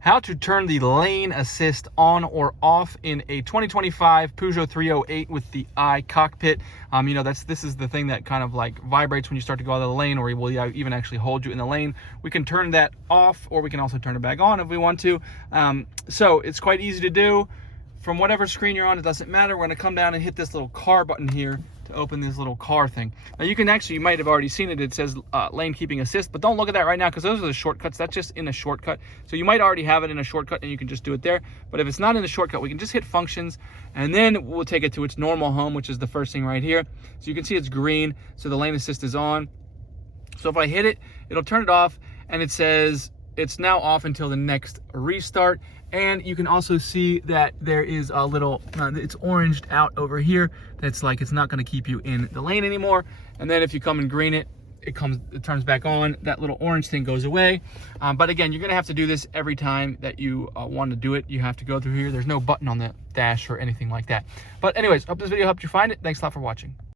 how to turn the lane assist on or off in a 2025 Peugeot 308 with the i-Cockpit. You know, this is the thing that kind of like vibrates when you start to go out of the lane, or will even actually hold you in the lane. We can turn that off, or we can also turn it back on if we want to. So it's quite easy to do. From whatever screen you're on, it doesn't matter. We're gonna come down and hit this little car button here to open this little car thing. Now you might have already seen it. It says lane keeping assist, but don't look at that right now because those are the shortcuts. That's just in a shortcut. So you might already have it in a shortcut and you can just do it there. But if it's not in the shortcut, we can just hit functions and then we'll take it to its normal home, which is the first thing right here. So you can see it's green, so the lane assist is on. So if I hit it, it'll turn it off and it says it's now off until the next restart. And you can also see that there is a little, it's oranged out over here. That's like, it's not gonna keep you in the lane anymore. And then if you come and green it, it turns back on. That little orange thing goes away. But again, you're gonna have to do this every time that you want to do it. You have to go through here. There's no button on the dash or anything like that. But anyways, hope this video helped you find it. Thanks a lot for watching.